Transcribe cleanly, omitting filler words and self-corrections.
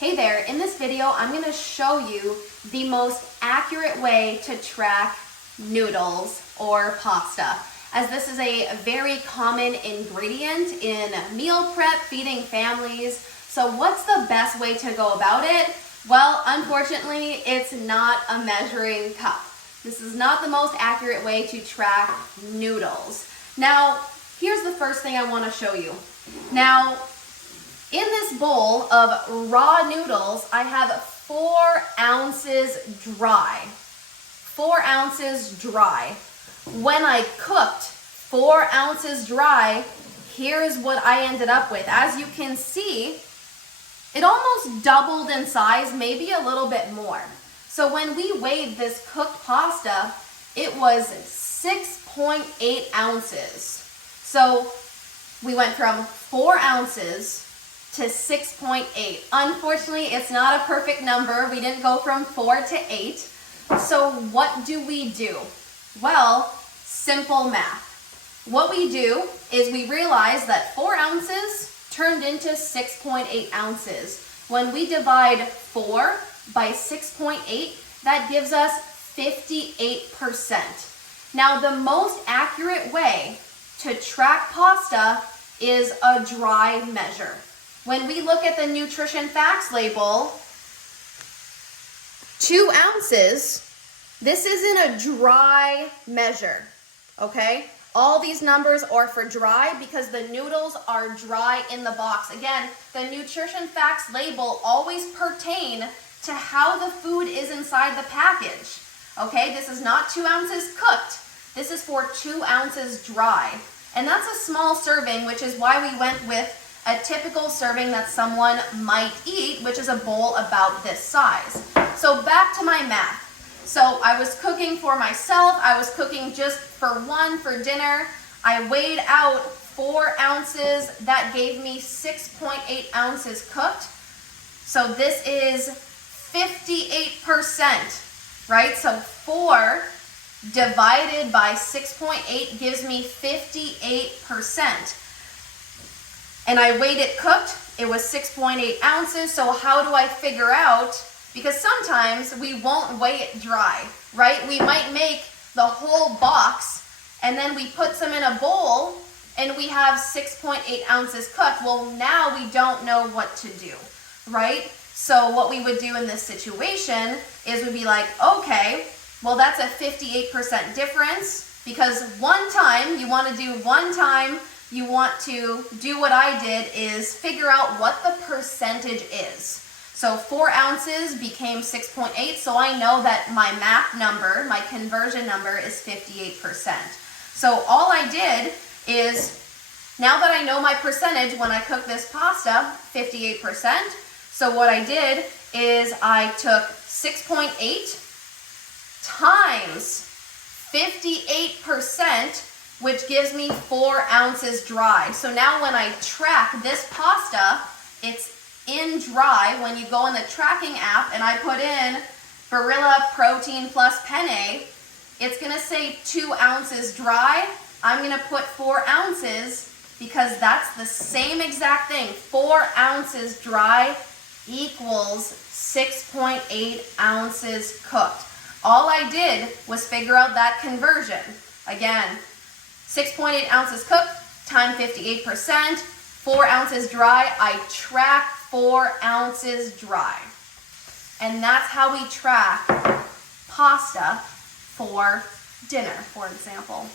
Hey there, in this video I'm going to show you the most accurate way to track noodles or pasta, as this is a very common ingredient in meal prep, feeding families. So what's the best way to go about it? Well, unfortunately, it's not a measuring cup. This is not the most accurate way to track noodles. Now, here's the first thing I want to show you. Now, in this bowl of raw noodles, I have 4 ounces dry. 4 ounces dry. When I cooked 4 ounces dry, here's what I ended up with. As you can see, it almost doubled in size, maybe a little bit more. So when we weighed this cooked pasta, it was 6.8 ounces. So we went from 4 ounces to 6.8. Unfortunately, it's not a perfect number. We didn't go from 4 to 8. So what do we do? Well, simple math. What we do is we realize that 4 ounces turned into 6.8 ounces. When we divide 4 by 6.8, that gives us 58%. Now, the most accurate way to track pasta is a dry measure. When we look at the nutrition facts label, 2 ounces, this isn't a dry measure, okay? All these numbers are for dry because the noodles are dry in the box. Again, the nutrition facts label always pertain to how the food is inside the package, okay? This is not 2 ounces cooked. This is for 2 ounces dry. And that's a small serving, which is why we went with a typical serving that someone might eat, which is a bowl about this size. So back to my math. So I was cooking for myself. I was cooking just for one for dinner. I weighed out 4 ounces. That gave me 6.8 ounces cooked. So this is 58%, right? So 4 divided by 6.8 gives me 58%. And I weighed it cooked, it was 6.8 ounces. So how do I figure out, because sometimes we won't weigh it dry, right? We might make the whole box and then we put some in a bowl and we have 6.8 ounces cooked. Well, now we don't know what to do, right? So what we would do in this situation is we'd be like, okay, well, that's a 58% difference, because one time, you want to do what I did, is figure out what the percentage is. So 4 ounces became 6.8, so I know that my math number, my conversion number is 58%. So all I did is, now that I know my percentage when I cook this pasta, 58%, so what I did is I took 6.8 times 58%, which gives me 4 ounces dry. So now when I track this pasta, it's in dry. When you go in the tracking app and I put in Barilla Protein Plus Penne, it's gonna say 2 ounces dry. I'm gonna put 4 ounces because that's the same exact thing. 4 ounces dry equals 6.8 ounces cooked. All I did was figure out that conversion. Again, 6.8 ounces cooked times 58%, 4 ounces dry. I track 4 ounces dry. And that's how we track pasta for dinner, for example.